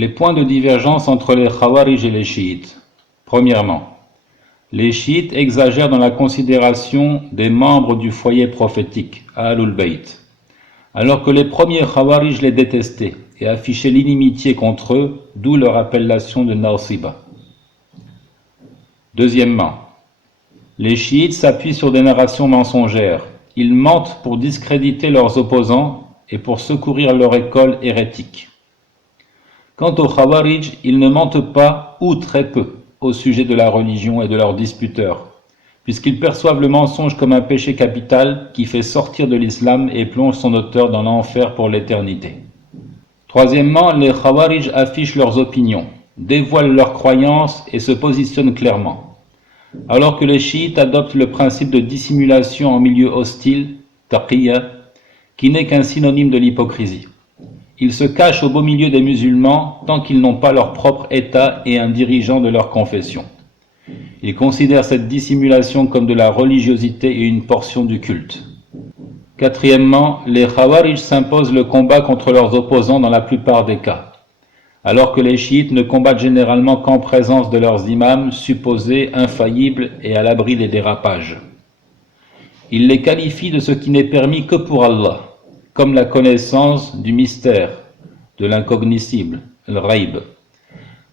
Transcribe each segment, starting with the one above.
Les points de divergence entre les Khawarij et les chiites. Premièrement, les chiites exagèrent dans la considération des membres du foyer prophétique, Ahlul Bayt, alors que les premiers Khawarij les détestaient et affichaient l'inimitié contre eux, d'où leur appellation de Nawsiba. Deuxièmement, les chiites s'appuient sur des narrations mensongères. Ils mentent pour discréditer leurs opposants et pour secourir leur école hérétique. Quant aux Khawarij, ils ne mentent pas, ou très peu, au sujet de la religion et de leurs disputeurs, puisqu'ils perçoivent le mensonge comme un péché capital qui fait sortir de l'islam et plonge son auteur dans l'enfer pour l'éternité. Troisièmement, les Khawarij affichent leurs opinions, dévoilent leurs croyances et se positionnent clairement, alors que les chiites adoptent le principe de dissimulation en milieu hostile, taqiyya, qui n'est qu'un synonyme de l'hypocrisie. Ils se cachent au beau milieu des musulmans tant qu'ils n'ont pas leur propre État et un dirigeant de leur confession. Ils considèrent cette dissimulation comme de la religiosité et une portion du culte. Quatrièmement, les Khawarij s'imposent le combat contre leurs opposants dans la plupart des cas, alors que les chiites ne combattent généralement qu'en présence de leurs imams supposés infaillibles et à l'abri des dérapages. Ils les qualifient de ce qui n'est permis que pour Allah, comme la connaissance du mystère, de l'incognoscible, le ghaib,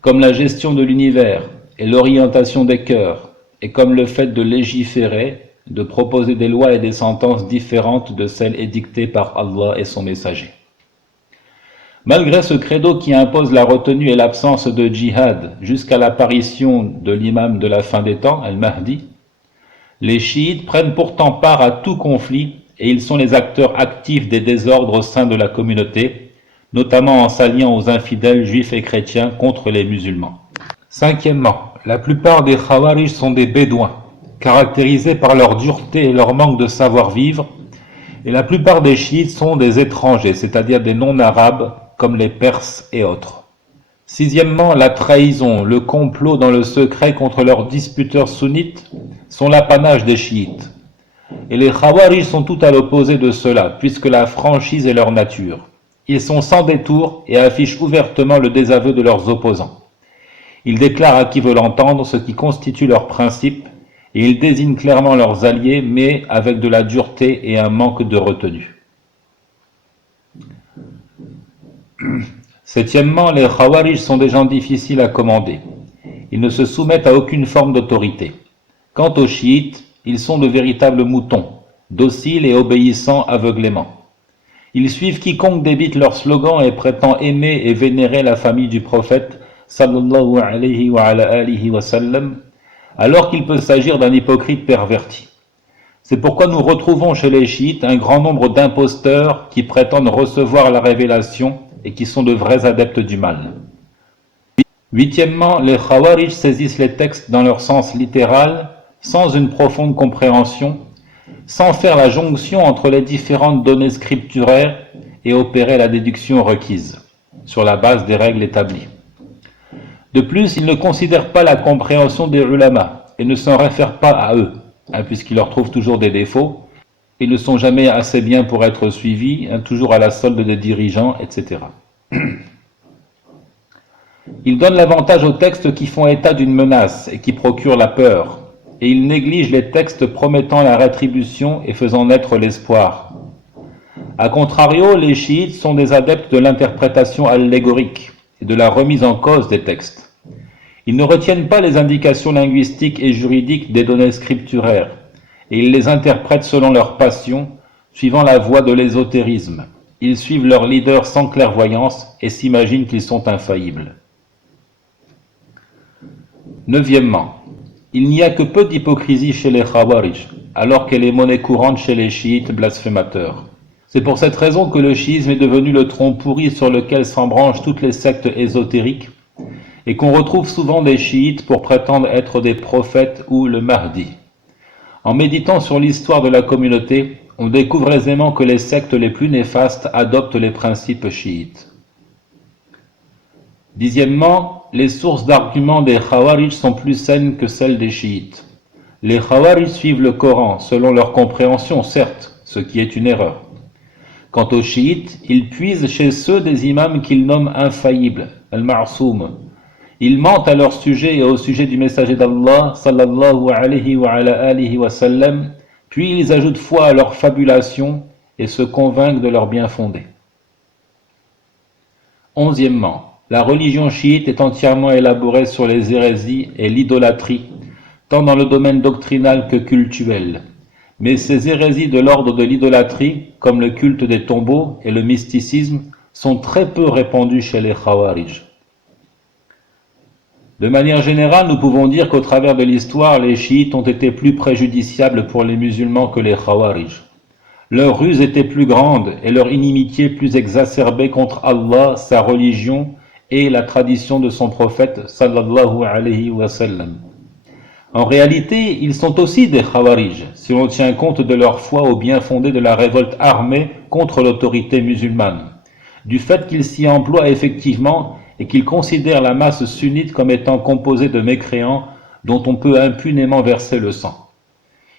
comme la gestion de l'univers et l'orientation des cœurs, et comme le fait de légiférer, de proposer des lois et des sentences différentes de celles édictées par Allah et son messager. Malgré ce credo qui impose la retenue et l'absence de djihad jusqu'à l'apparition de l'imam de la fin des temps, Al-Mahdi, les chiites prennent pourtant part à tout conflit et ils sont les acteurs actifs des désordres au sein de la communauté, notamment en s'alliant aux infidèles juifs et chrétiens contre les musulmans. Cinquièmement, la plupart des Khawarij sont des bédouins, caractérisés par leur dureté et leur manque de savoir-vivre, et la plupart des chiites sont des étrangers, c'est-à-dire des non-arabes, comme les Perses et autres. Sixièmement, la trahison, le complot dans le secret contre leurs disputeurs sunnites sont l'apanage des chiites. Et les Khawarij sont tout à l'opposé de cela, puisque la franchise est leur nature. Ils sont sans détour et affichent ouvertement le désaveu de leurs opposants. Ils déclarent à qui veut l'entendre ce qui constitue leur principe, et ils désignent clairement leurs alliés, mais avec de la dureté et un manque de retenue. Septièmement, les Khawarij sont des gens difficiles à commander. Ils ne se soumettent à aucune forme d'autorité. Quant aux chiites, ils sont de véritables moutons, dociles et obéissants aveuglément. Ils suivent quiconque débite leur slogan et prétend aimer et vénérer la famille du prophète, sallallahu alayhi wa alihi wa sallam, alors qu'il peut s'agir d'un hypocrite perverti. C'est pourquoi nous retrouvons chez les chiites un grand nombre d'imposteurs qui prétendent recevoir la révélation et qui sont de vrais adeptes du mal. Huitièmement, les Khawarij saisissent les textes dans leur sens littéral, sans une profonde compréhension, sans faire la jonction entre les différentes données scripturaires et opérer la déduction requise, sur la base des règles établies. De plus, ils ne considèrent pas la compréhension des ulama et ne s'en réfèrent pas à eux, puisqu'ils leur trouvent toujours des défauts, et ne sont jamais assez bien pour être suivis, toujours à la solde des dirigeants, etc. Ils donnent l'avantage aux textes qui font état d'une menace et qui procurent la peur, et ils négligent les textes promettant la rétribution et faisant naître l'espoir. A contrario, les chiites sont des adeptes de l'interprétation allégorique et de la remise en cause des textes. Ils ne retiennent pas les indications linguistiques et juridiques des données scripturaires, et ils les interprètent selon leur passion, suivant la voie de l'ésotérisme. Ils suivent leur leader sans clairvoyance et s'imaginent qu'ils sont infaillibles. Neuvièmement, il n'y a que peu d'hypocrisie chez les Khawarij, alors qu'elle est monnaie courante chez les chiites blasphémateurs. C'est pour cette raison que le chiisme est devenu le tronc pourri sur lequel s'embranchent toutes les sectes ésotériques, et qu'on retrouve souvent des chiites pour prétendre être des prophètes ou le Mahdi. En méditant sur l'histoire de la communauté, on découvre aisément que les sectes les plus néfastes adoptent les principes chiites. Dixièmement, les sources d'arguments des Khawarij sont plus saines que celles des chiites. Les Khawarij suivent le Coran selon leur compréhension, certes, ce qui est une erreur. Quant aux chiites, ils puisent chez ceux des imams qu'ils nomment infaillibles, al-Ma'soum. Ils mentent à leur sujet et au sujet du messager d'Allah, sallallahu alayhi wa ala alihi wa sallam, puis ils ajoutent foi à leur fabulation et se convainquent de leur bien fondé. Onzièmement, la religion chiite est entièrement élaborée sur les hérésies et l'idolâtrie, tant dans le domaine doctrinal que cultuel. Mais ces hérésies de l'ordre de l'idolâtrie, comme le culte des tombeaux et le mysticisme, sont très peu répandues chez les Khawarij. De manière générale, nous pouvons dire qu'au travers de l'histoire, les chiites ont été plus préjudiciables pour les musulmans que les Khawarij. Leur ruse était plus grande et leur inimitié plus exacerbée contre Allah, sa religion et la tradition de son prophète sallallahu alayhi wa sallam. En réalité, ils sont aussi des Khawarij, si l'on tient compte de leur foi au bien fondé de la révolte armée contre l'autorité musulmane, du fait qu'ils s'y emploient effectivement et qu'ils considèrent la masse sunnite comme étant composée de mécréants dont on peut impunément verser le sang.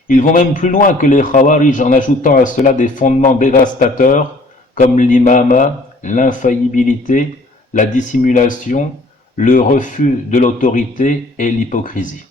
Ils vont même plus loin que les Khawarij en ajoutant à cela des fondements dévastateurs comme l'imama, l'infaillibilité, la dissimulation, le refus de l'autorité et l'hypocrisie.